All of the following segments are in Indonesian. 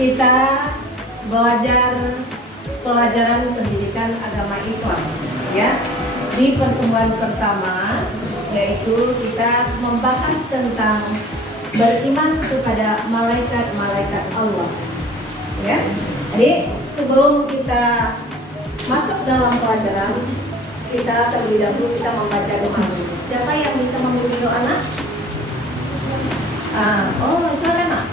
kita belajar pelajaran pendidikan agama Islam ya. Di pertemuan pertama yaitu kita membahas tentang beriman kepada malaikat-malaikat Allah ya. Jadi sebelum kita masuk dalam pelajaran, kita terlebih dahulu kita membaca doa. Siapa yang bisa membimbing doa anak? Silakan Nak.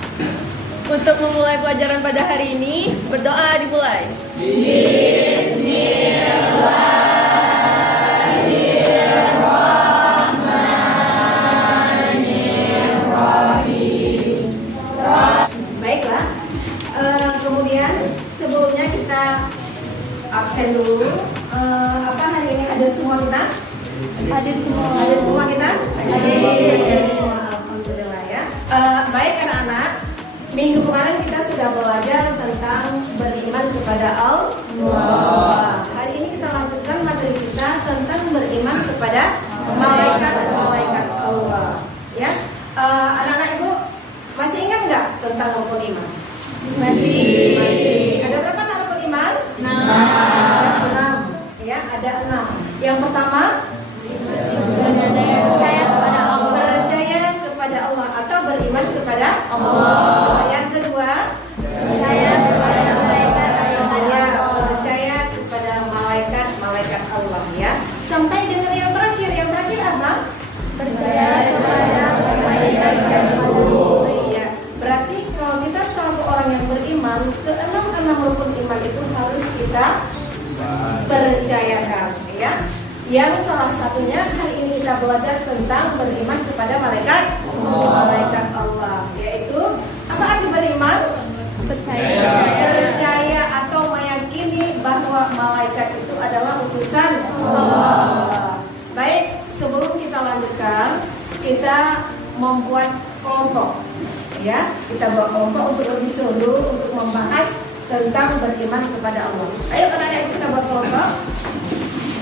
Untuk memulai pelajaran pada hari ini, berdoa dimulai. Baiklah. Kemudian sebelumnya kita absen dulu. Hari ini ada semua kita? Hadir semua. Hadir semua kita? Hadir semua. Alhamdulillah ya. Baik anak-anak. Minggu kemarin kita sudah belajar tentang beriman kepada Allah. Hari ini kita lanjutkan materi kita tentang beriman kepada malaikat-malaikat Allah. Ya, anak-anak ibu masih ingat nggak tentang rukun iman? Masih. Ada berapa rukun iman? 6. Ya, ada 6. Yang pertama percaya kepada Allah. Percaya kepada Allah atau beriman kepada Allah. Yang kedua percaya kepada malaikat percaya kepada malaikat Allah ya. Sampai dengan yang terakhir apa? Percaya kepada malaikat Allah. Iya. Berarti kalau kita selaku orang yang beriman, keenam rukun iman itu harus kita percayakan ya. Yang salah satunya hari ini kita belajar tentang beriman kepada malaikat Allah, yaitu apa arti beriman? Percaya atau meyakini bahwa malaikat itu adalah utusan Allah. Baik, sebelum kita lanjutkan, kita membuat kelompok ya. Kita buat kelompok untuk lebih seru untuk membahas tentang beriman kepada Allah. Ayo anak-anak kita buat kelompok.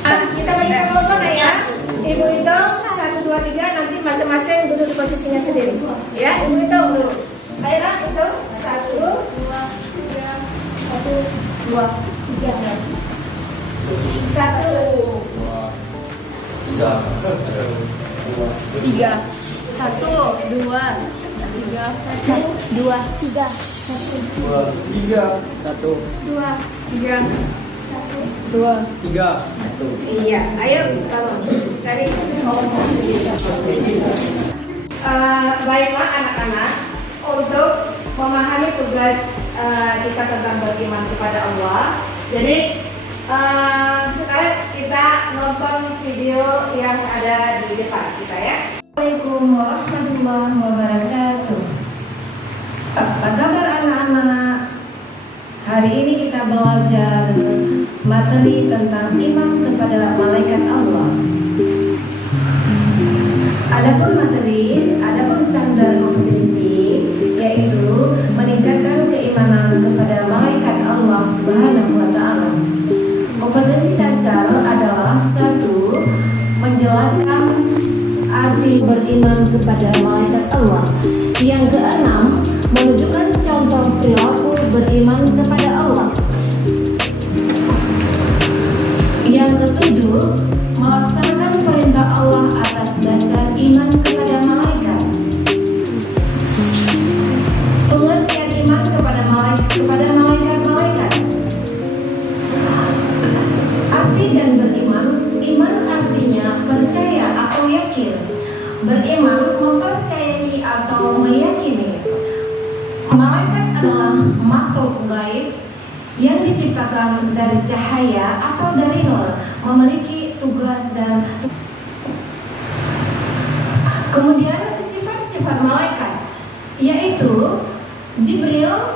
Kita bagikan kelompok ya. Ibu hitung 1, 2, 3, nanti masing-masing duduk di posisinya sendiri. Ya, ibu hitung dulu. Ayo nak hitung 1, 2, 3, 1, 2, 3. 1, 3, 1, 2, 3, 1, 2, 3, 1. Iya, ayo bangun. Cari kelompok sendiri. Baiklah anak-anak, untuk memahami tugas kita tentang beriman kepada Allah. Jadi sekarang kita nonton video yang ada di depan kita ya. Assalamualaikum warahmatullahi wabarakatuh. Apa kabar anak-anak? Hari ini kita belajar materi tentang iman kepada malaikat Allah. Adapun standar kompetisi yaitu meningkatkan keimanan kepada malaikat Allah Subhanahu wa taala. Kompetensi dasar adalah 1. Menjelaskan arti beriman kepada malaikat Allah. Yang keenam, menunjukkan contoh perilaku beriman kepada Allah. Yang ketujuh, melaksanakan perintah Allah atas dasar iman kepada malaikat. Pengertian iman kepada malaikat-malaikat. Arti dan beriman. Iman artinya percaya atau yakin. Beriman mempercayai atau meyakini. Malaikat adalah makhluk gaib yang diciptakan dari cahaya atau dari nur, memiliki tugas dan kemudian sifat-sifat malaikat yaitu Jibril.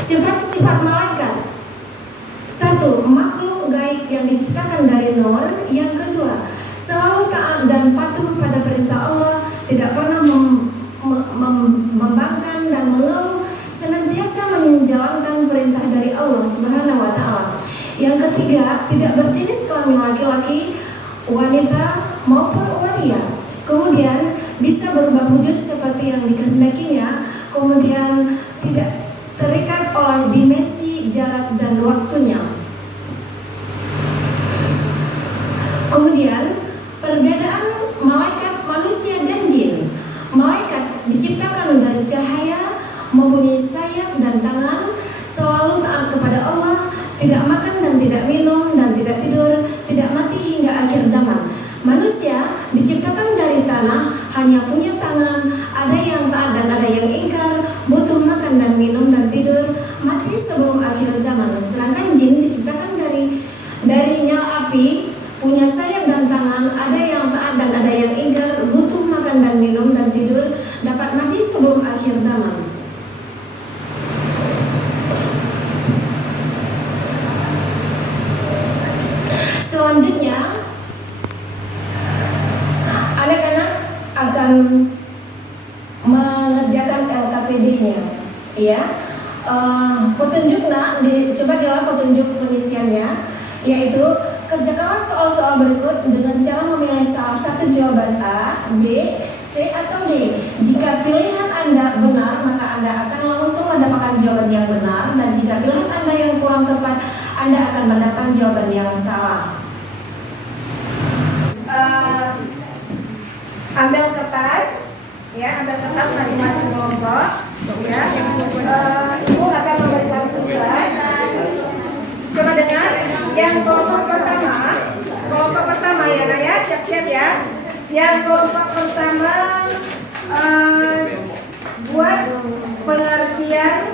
Sifat-sifat malaikat: 1. Makhluk gaib yang diciptakan dari nur. Yang kedua, selalu taat dan patuh pada perintah Allah, tidak pernah membangkang dan mengeluh, senantiasa menjalankan perintah dari Allah Subhanahu wa taala. Yang ketiga, tidak berjenis kelamin laki-laki, wanita maupun waria. Kemudian bisa berubah wujud seperti yang dikehendakinya. Kemudian anak-anak hanya punya tangan, ada yang taat dan ada yang ingkar, butuh makan dan minum dan tidur, mati sebelum akhir zaman. Sedangkan jin diciptakan dari nyala api, punya sayap dan tangan, ada yang taat dan ada yang ingkar, butuh makan dan minum dan tidur, dapat mati sebelum akhir zaman. Selanjutnya, anak-anak akan mengerjakan LKPD-nya, ya. Petunjuk coba dilakukan petunjuk pengisiannya, yaitu kerjakanlah soal-soal berikut dengan cara memilih salah satu jawaban A, B, C atau D. Jika pilihan Anda benar, maka Anda akan langsung mendapatkan jawaban yang benar, dan jika pilihan Anda yang kurang tepat, Anda akan mendapatkan jawaban yang salah. Ambil kertas, ya, ambil kertas masing-masing kelompok, ya. Ibu akan memberikan tugas. Coba dengar, yang kelompok pertama ya, Naya, siap-siap ya. Yang kelompok pertama buat pengertian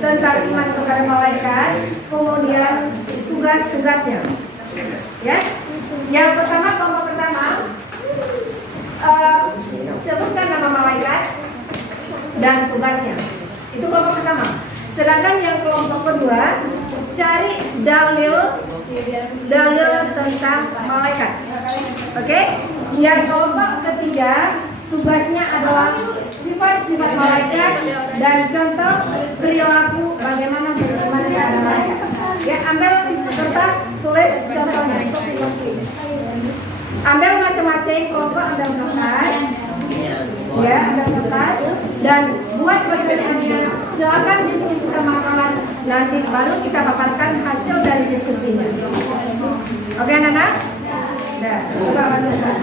tentang iman kepada malaikat, kemudian tugas-tugasnya, ya. Yang pertama, kelompok pertama, sebutkan nama malaikat dan tugasnya. Itu kelompok pertama. Sedangkan yang kelompok kedua, cari dalil tentang malaikat. Oke? Yang kelompok ketiga, tugasnya adalah sifat-sifat malaikat dan contoh perilaku bagaimana beriman kepada malaikat. Ya, ambil kertas, tulis contohnya. Ambil masing-masing kelompok, ambil kertas, ya, ambil kertas dan buat pertanyaannya. Silakan diskusi sama kawan, nanti baru kita paparkan hasil dari diskusinya. Oke, anak-anak? Nah, coba lanjutkan.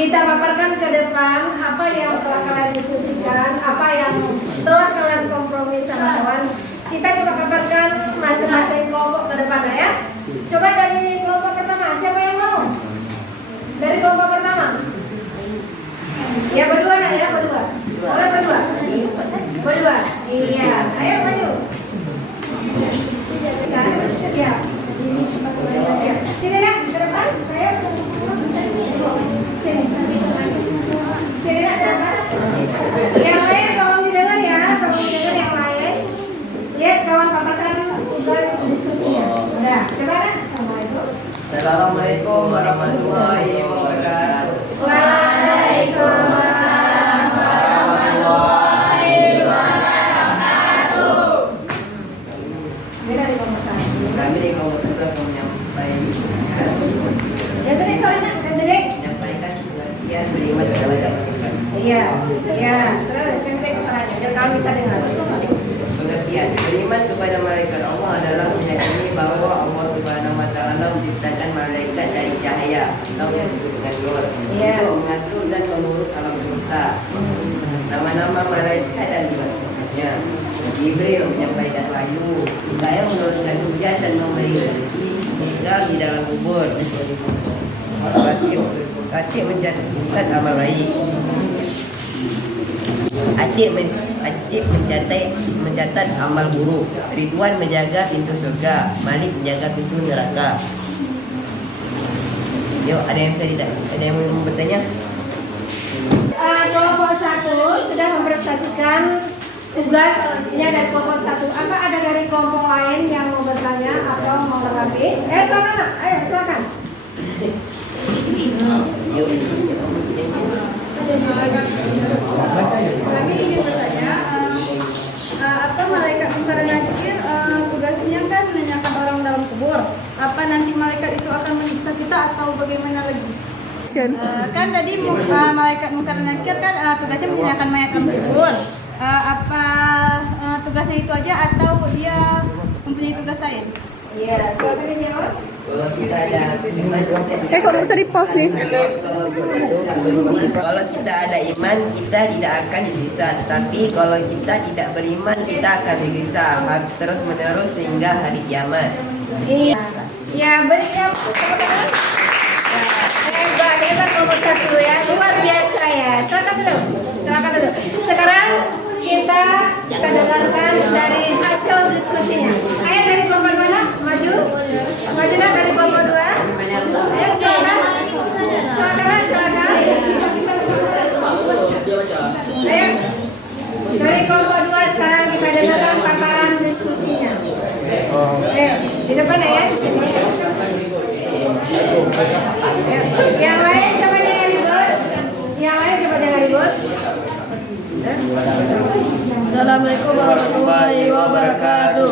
Kita paparkan ke depan apa yang telah kalian diskusikan, apa yang telah kalian kompromi sama kawan. Kita coba paparkan masing-masing kelompok ke depan ya. Coba dari kelompok pertama, siapa yang mau? Dari kelompok pertama? Ya berdua nak ya, berdua. Boleh berdua? Berdua. Iya, ayo maju. Siap. Sini nak, ke depan. Ayo. Sini. Sini nak, depan. Yang lain tolong didengar ya, tolong didengar yang lain. Lihat kawan paparkan tugas diskusinya. Udah, coba nak. Assalamualaikum warahmatullahi wabarakatuh. Waalaikumsalam warahmatullahi wabarakatuh. dari kelompok satu akan menyampaikan Ya tadi soalnya kan tadi. menyampaikan pengertian beriman kepada malaikat. Iya, iya. Terus yang tadi suaranya, biar kalian bisa dengar. Pengertian beriman kepada malaikat Allah adalah meyakini bahwa Allah Subhanahu wa taala menciptakan malaikat dari cahaya atau disebut dengan nur Iya. untuk mengatur dan mengurus alam semesta. Nama-nama malaikat dan juga sifatnya. Jibril menyampaikan wahyu, Mikael menurunkan hujan dan memberi rezeki, Mikael di dalam kubur. Ratib mencatat amal baik. Atib mencatat amal buruk. Ridwan menjaga pintu surga. Malik menjaga pintu neraka. Yuk, ada yang mau bertanya? Kelompok 1 sudah mempresentasikan tugasnya dari kelompok 1. Apa ada dari kelompok lain yang mau bertanya atau mau melengkapi? Silakan, Nak. Ayo, silakan. Yuk. Kami ingin bertanya, apa malaikat mungkar dan nakir tugasnya kan menanyakan orang dalam kubur. Apa nanti malaikat itu akan menyiksa kita atau bagaimana lagi? Kan tadi malaikat mungkar dan nakir kan tugasnya menanyakan mayat dalam kubur. Apa tugasnya itu aja atau dia mempunyai tugas lain? Iya, silakan dijawab. Kalau kita ada iman, Kok bisa di-pause nih? kalau kita ada iman, kita tidak akan disiksa. Tetapi kalau kita tidak beriman, kita akan disiksa terus menerus sehingga hari kiamat. Iya. Ya, berikan hebat kelompok 1 ya. Luar biasa ya. Silakan dulu. Sekarang kita dengarkan dari hasil diskusinya. Ayo dari kelompok mana? Maju nak dari kelompok 2. Ayo silakan. Ayo dari kelompok 2 sekarang kita dengarkan paparan diskusinya. Ayo di depan ya, di sini. Yang lain coba jangan ribut. Assalamualaikum warahmatullahi wabarakatuh.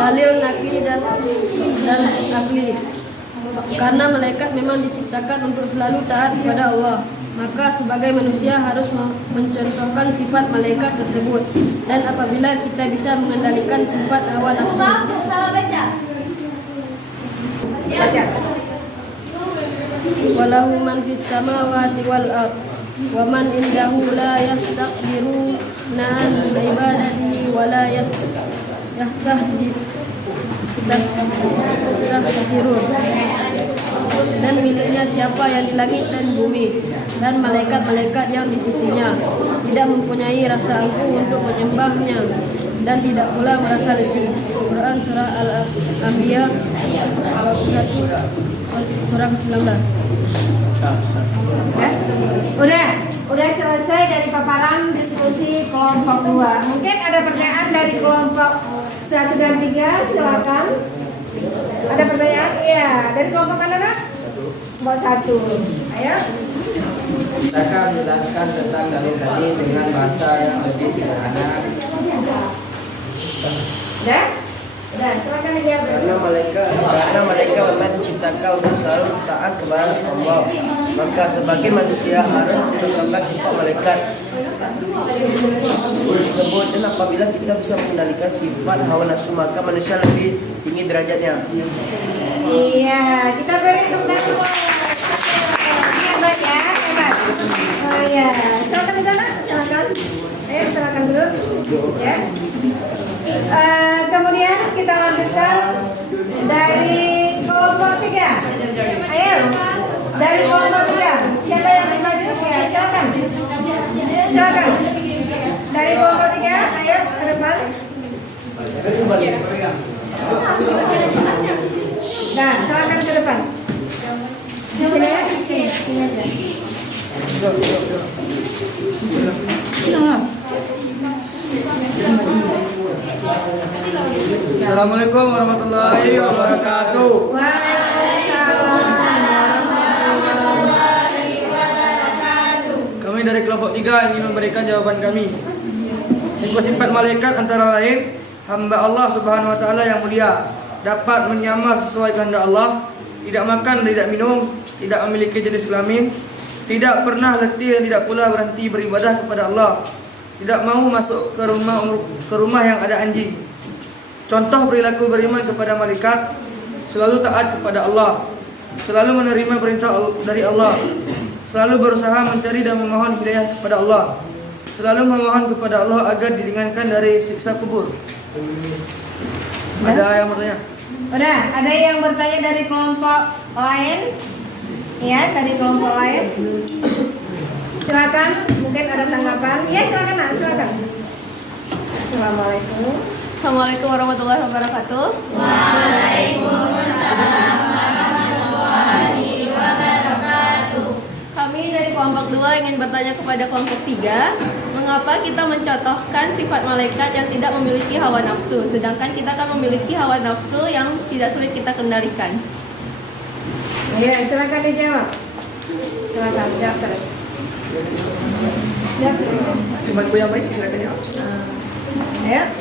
Dalil nakli dan akli. Karena malaikat memang diciptakan untuk selalu taat kepada Allah, maka sebagai manusia harus mencontohkan sifat malaikat tersebut. Dan apabila kita bisa mengendalikan sifat hawa nafsu, walahu man fis samawati wal ard wa man indahu la yastakbiruna an ibadatihi wa la yastahsirun. Dan miliknya siapa yang di langit dan bumi, dan malaikat-malaikat yang di sisinya, tidak mempunyai rasa angkuh untuk menyembahnya, dan tidak pula merasa letih. Quran surah Al-Anbiya 1 surah 19. Udah selesai dari paparan diskusi kelompok 2. Mungkin ada pertanyaan dari kelompok 1 dan 3, silakan. Ada pertanyaan? Iya, dari kelompok mana, Nak? Kelompok 1. Ayo. Bisakah menjelaskan tentang dalil tadi dengan bahasa yang lebih sederhana? Udah, silakan dijawab. Karena mereka memang diciptakan untuk selalu taat kepada Allah, maka sebagai manusia harus mencontohkan sifat malaikat tersebut. Dan apabila kita bisa mengendalikan sifat hawa nafsu, maka manusia lebih tinggi derajatnya. Iya, kita beri tepuk tangan. Hebat ya, hebat. Oh iya, silakan di sana, silakan. Ayo silakan dulu. Ya. Kemudian kita lanjutkan dari kelompok 3. Ayo, dari kelompok 3. Siapa yang mau maju? Ya, silakan. Silakan. Dari kelompok 3, ayo ke depan. Nah, silakan ke depan. Di sini ya, di sini. Sini aja. Assalamualaikum warahmatullahi wabarakatuh. Waalaikumsalam. Kami Kami dari kelompok 3 ingin memberikan jawaban kami. Sifat-sifat malaikat antara lain hamba Allah Subhanahu wa taala yang mulia, dapat menyamar sesuai kehendak Allah, tidak makan, tidak minum, tidak memiliki jenis kelamin, tidak pernah letih dan tidak pula berhenti beribadah kepada Allah, tidak mau masuk ke rumah yang ada anjing. Contoh perilaku beriman kepada malaikat, selalu taat kepada Allah, selalu menerima perintah dari Allah, selalu berusaha mencari dan memohon hidayah kepada Allah, selalu memohon kepada Allah agar diringankan dari siksa kubur. Ada yang bertanya? Udah, ada yang bertanya dari kelompok lain? Ya, dari kelompok lain. Silakan, mungkin ada tanggapan. Ya, silakan, Nak, silakan. Assalamualaikum. Assalamualaikum warahmatullahi wabarakatuh. Kami dari kelompok 2 ingin bertanya kepada kelompok 3, mengapa kita mencontohkan sifat malaikat yang tidak memiliki hawa nafsu, sedangkan kita kan memiliki hawa nafsu yang tidak sulit kita kendalikan? Ya, silakan dijawab. Silakan jawab terus. Jawab terus. Cuma yang baik silakan ya. Ya.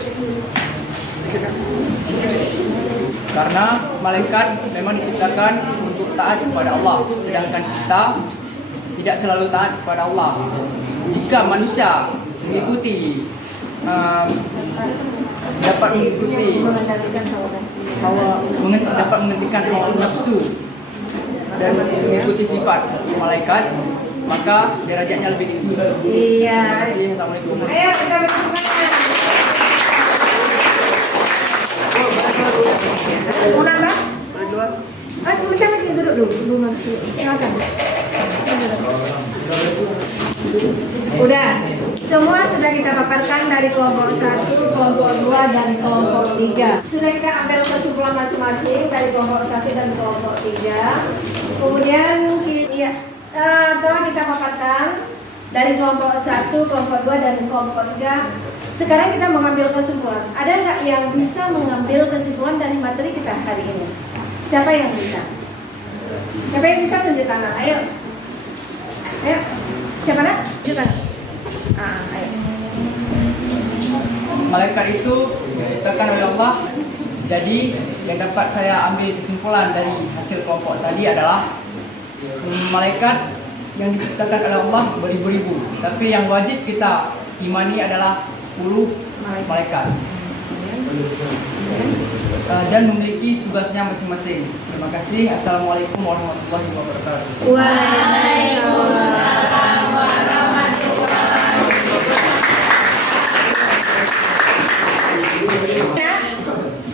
Karena malaikat memang diciptakan untuk taat kepada Allah, sedangkan kita tidak selalu taat kepada Allah. Jika manusia mengikuti dapat mengikuti dapat menghentikan hawa nafsu dan mengikuti sifat malaikat, maka derajatnya lebih tinggi. Iya. Terima kasih. Assalamualaikum. Ayo kita bertanya. Mau nambah? Bisa lagi duduk dulu. Silakan. Udah, semua sudah kita paparkan dari kelompok 1, kelompok 2, dan kelompok 3. Sudah kita ambil kesimpulan masing-masing dari kelompok 1 dan kelompok 3. Kemudian telah kita paparkan dari kelompok 1, kelompok 2, dan kelompok 3. Sekarang kita mengambil kesimpulan. Ada nggak yang bisa mengambil kesimpulan dari materi kita hari ini? Siapa yang bisa? Siapa yang bisa tunjuk tangan? Ayo. Siapa nak? Tunjuk tangan. Ayo. Malaikat itu diciptakan oleh Allah. Jadi yang dapat saya ambil kesimpulan dari hasil kelompok tadi adalah malaikat yang diciptakan oleh Allah beribu-ribu, tapi yang wajib kita imani adalah 10 malaikat dan memiliki tugasnya masing-masing. Terima kasih. Assalamualaikum warahmatullahi wabarakatuh. Waalaikumsalam warahmatullahi wabarakatuh.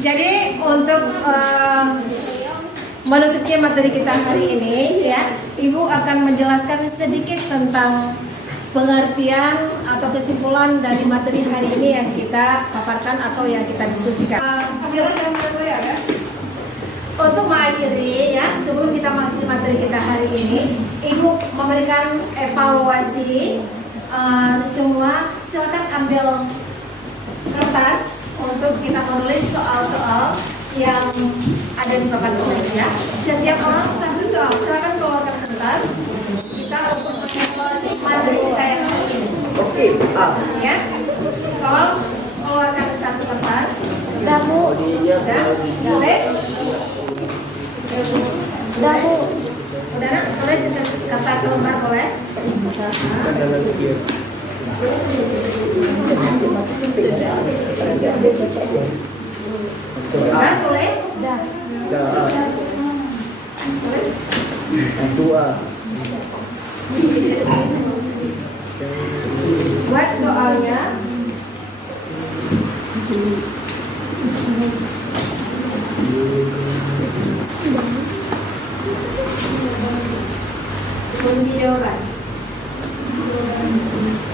Jadi untuk menutupnya materi kita hari ini, ya, Ibu akan menjelaskan sedikit tentang pengertian atau kesimpulan dari materi hari ini yang kita paparkan atau yang kita diskusikan. Untuk mengakhiri, ya, sebelum kita mengakhiri materi kita hari ini, Ibu memberikan evaluasi semua. Silakan ambil kertas untuk kita menulis soal-soal yang ada di papan tulis, ya. Setiap orang satu soal. Silakan keluarkan kertas. Kita untuk mengevaluasi materi kita yang hari ini. Oke. Ya. Tolong keluarkan satu kertas. Damu. Tulis. Damu. Udah nak? Tulis kertas lembar boleh. Udah tulis. Tulis. Buat soalnya. Kunci jawaban.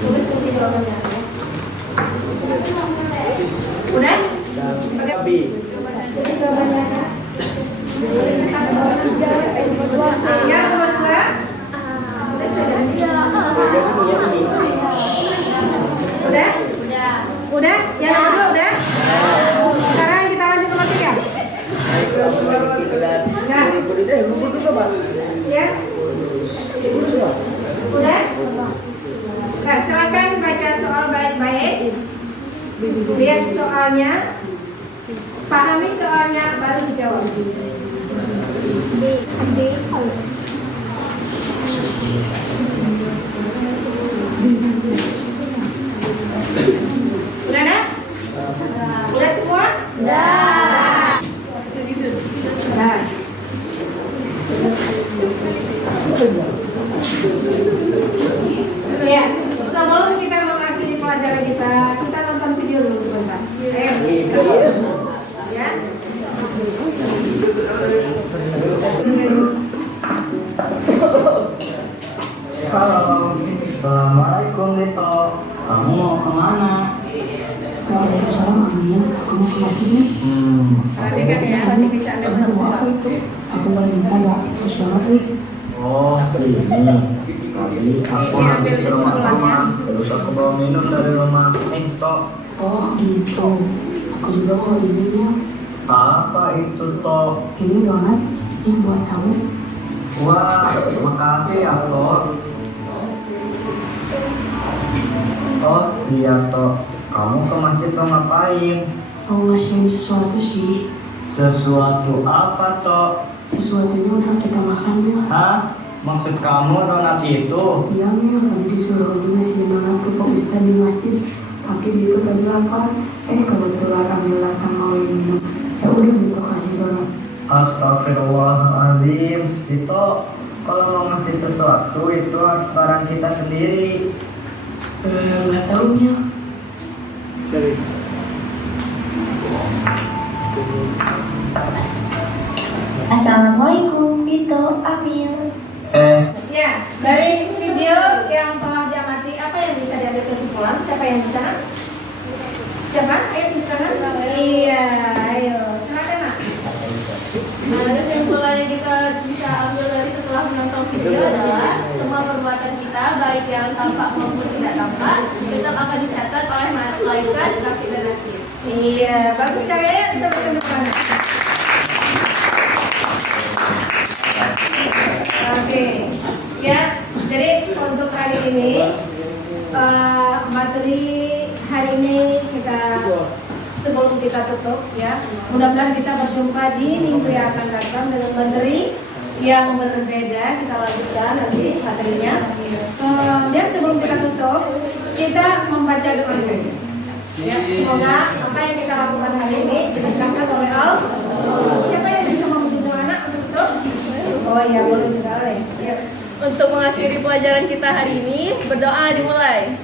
Tulis kunci jawabannya, ya. Udah? Kunci jawabannya, kan? Ya, nomor 2. Udah? Udah? Yang nomor 2 udah? Sekarang kita lanjut nomor 3. Nah. Ya? Udah? Lihat soalnya, pahami soalnya, baru dijawab. Udah ada? Udah semua? Udah. Udah. Ya, sebelum kita mengakhiri pelajaran kita nonton video dulu sebentar. Ayo. Ya. Halo, Assalamualaikum Lito. Kamu mau kemana? Waalaikumsalam Amin. Aku mau ke masjid nih. Perhatikan ya, nanti bisa ambil Apa itu? Aku boleh minta ya? Terus banget nih. Oh, ini. Tadi aku habis ke rumah mama, terus aku bawa minum dari rumah Lito. Oh gitu. Aku juga mau ininya. Apa itu toh? Ini donat yang buat kamu. Wah, terima kasih ya toh. Oh iya toh, kamu ke masjid mau ngapain? Mau ngasihin sesuatu sih. Sesuatu apa toh? Sesuatunya udah kita makan ya. Hah? Maksud kamu donat itu? Iya Mil, tadi disuruh Odi ngasihin donat ke Pak Ustadz di masjid. Tapi gitu tadi lapar. Kebetulan Amil datang mau minum. Ya udah gitu kasih donat. Astagfirullahaladzim. Itu kalau mau ngasih sesuatu itu harus barang kita sendiri. Nggak tahu Mil. Assalamualaikum, Dito, Amil. Ya, dari video yang telah diamati, apa yang bisa diambil kesimpulan? Siapa yang bisa? Siapa? Ayo tunjukkan. Iya, ayo. Silakan Nak. Nah, kesimpulan yang kita bisa ambil dari setelah menonton video adalah semua perbuatan kita, baik yang tampak maupun tidak tampak, tetap akan dicatat oleh malaikat kafir dan nakir. Iya, bagus sekali ya, kita bertemu. Oke, ya. Jadi untuk hari ini materi hari ini kita sebelum kita tutup ya, mudah-mudahan kita berjumpa di minggu yang akan datang dengan materi yang berbeda. Kita lanjutkan nanti materinya. Dan sebelum kita tutup, kita membaca doa dulu. Ya, semoga apa yang kita lakukan hari ini diberkati oleh Allah. Siapa yang bisa membantu anak untuk tutup? Oh iya, boleh juga oleh. Ya. Untuk mengakhiri pelajaran kita hari ini, berdoa dimulai.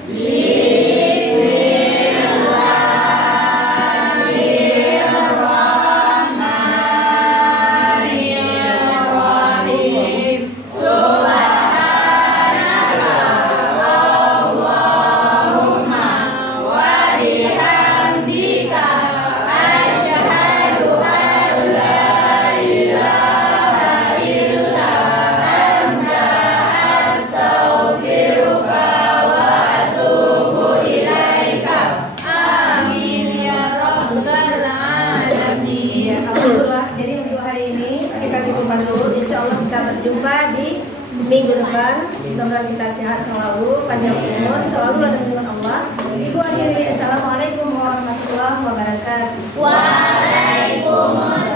Minggu depan, mudah-mudahan kita sehat selalu, panjang umur, selalu ada dengan Allah. Ibu akhiri, assalamualaikum warahmatullahi wabarakatuh. Waalaikumsalam.